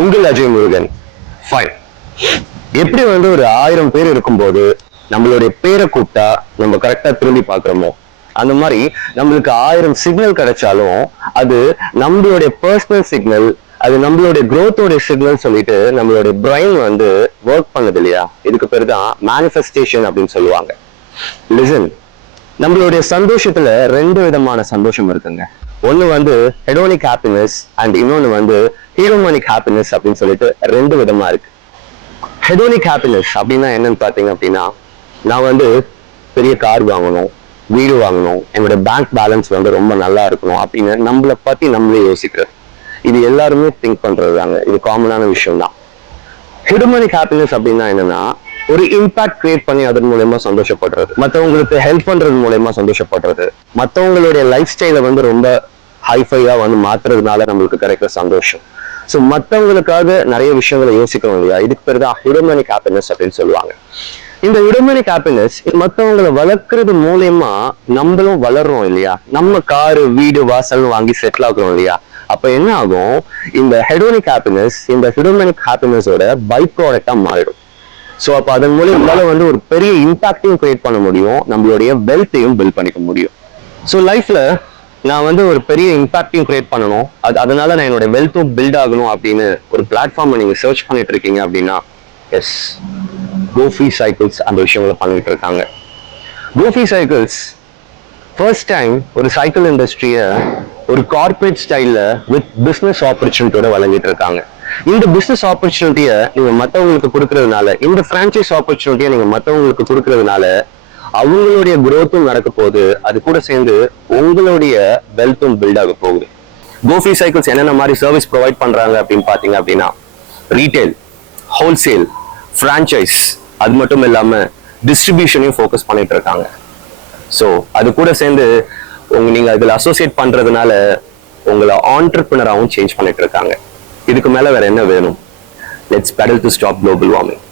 உங்கள் அஜய் முருகன். ஃபைன். எப்படி வந்து ஒரு 1000 பேர் இருக்கும்போது நம்மளுடைய பேரை கூப்பிட்டா நம்ம கரெக்டா திரும்பி பாக்குறோமோ, அந்த மாதிரி நம்மளுக்கு 1000 சிக்னல் கிடைச்சாலும் அது நம்மளுடைய பர்சனல் சிக்னல், அது நம்மளுடைய growth சிக்னல் சொல்லிட்டு நம்மளுடைய பிரைன் வந்து ஒர்க் பண்ணது இல்லையா? இதுக்கு பேரு தான் மேனிஃபெஸ்டேஷன் அப்படின்னு சொல்லுவாங்க. லிசன், நம்மளுடைய சந்தோஷத்துல 2 விதமான சந்தோஷம் இருக்குங்க. ஒண்ணு வந்து ஹெடோனிக் ஹாப்பினஸ் அண்ட் இன்னொன்னு வந்து ஹீரோமோனிக் ஹாப்பினஸ் அப்படின்னு சொல்லிட்டு 2 விதமா இருக்கு. ஹெடோனிக் ஹாப்பினஸ் அப்படின்னா என்னன்னு பாத்தீங்க அப்படின்னா, நான் வந்து பெரிய கார் வாங்கணும், வீடு வாங்கணும், என்னோட பேங்க் பேலன்ஸ் வந்து ரொம்ப நல்லா இருக்கணும் அப்படின்னு நம்மளை பத்தி நம்மளே யோசிக்கிறது. இது எல்லாருமே திங்க் பண்றது தாங்க, இது காமனான விஷயம் தான். ஹியூமனிக் ஹாப்பினஸ் அப்படின்னா என்னன்னா, ஒரு இம்பாக்ட் கிரியேட் பண்ணி அதன் மூலயமா சந்தோஷப்படுறது, மற்றவங்களுக்கு ஹெல்ப் பண்றது மூலயமா சந்தோஷப்படுறது, மற்றவங்களுடைய லைஃப் ஸ்டைலை வந்து ரொம்ப ஹைஃபையா வந்து மாத்துறதுனால நம்மளுக்கு கிடைக்கிற சந்தோஷம். ஸோ மற்றவங்களுக்காக நிறைய விஷயங்களை யோசிக்கணும் இல்லையா? இதுக்கு பேர் தான் ஹியூமனிக் ஹாப்பினஸ் அப்படின்னு சொல்லுவாங்க. இந்த ஹியூமனிக் ஹாப்பினஸ் மற்றவங்களை வளர்க்கறது மூலயமா நம்மளும் வளர்றோம் இல்லையா? நம்ம காரு வீடு வாசல் வாங்கி செட்டில் ஆகுறோம் இல்லையா? அப்ப என்ன ஆகும், இந்த ஹெடோனிக் ஹாப்பினஸ் இந்த ஹியூமனிக் ஹாப்பினஸோட பை ப்ராடக்டா மாறிடும். ஸோ அப்போ அதன் மூலம் நம்மளால வந்து ஒரு பெரிய இம்பாக்டையும் கிரியேட் பண்ண முடியும், நம்மளுடைய வெல்த்தையும் பில்ட் பண்ணிக்க முடியும். ஸோ லைஃப்ல நான் வந்து ஒரு பெரிய இம்பாக்டையும் கிரியேட் பண்ணணும், அதனால நான் என்னோட வெல்த்தும் பில்ட் ஆகணும் அப்படின்னு ஒரு பிளாட்ஃபார்மை நீங்க சர்ச் பண்ணிட்டு இருக்கீங்க அப்படின்னா, எஸ், கோஃபி சைக்கிள்ஸ் அந்த விஷயங்களை பண்ணிட்டு இருக்காங்க. கோஃபி சைக்கிள்ஸ் ஃபர்ஸ்ட் டைம் ஒரு சைக்கிள் இண்டஸ்ட்ரியை ஒரு கார்பரேட் ஸ்டைல்ல வித் பிசினஸ் ஆப்பர்ச்சுனிட்டியோட வழங்கிட்டு இருக்காங்க. இந்த பிசினஸ் ஆப்பர்ச்சுனிட்டியை நீங்க மற்றவங்களுக்கு கொடுக்கறதுனால, இந்த பிரான்ச்சைஸ் ஆப்பர்ச்சுனிட்டியை நீங்க மற்றவங்களுக்கு கொடுக்கறதுனால அவங்களுடைய குரோத்தும் நடக்க போகுது, அது கூட சேர்ந்து உங்களுடைய வெல்த்தும் பில்ட் ஆக போகுது. கோஃபி சைக்கிள்ஸ் என்னென்ன மாதிரி சர்வீஸ் ப்ரொவைட் பண்றாங்க அப்படின்னு பாத்தீங்க அப்படின்னா, ரீட்டைல், ஹோல்சேல், பிரான்ச்சைஸ், அது மட்டும் இல்லாம டிஸ்ட்ரிபியூஷனையும் ஃபோக்கஸ் பண்ணிட்டு இருக்காங்க. ஸோ அது கூட சேர்ந்து நீங்க அதுல அசோசியேட் பண்றதுனால உங்களை ஆண்டர்பிரினராகவும் சேஞ்ச் பண்ணிட்டு இருக்காங்க. இதுக்கு மேல வேற என்ன வேணும்? Let's pedal to stop global warming.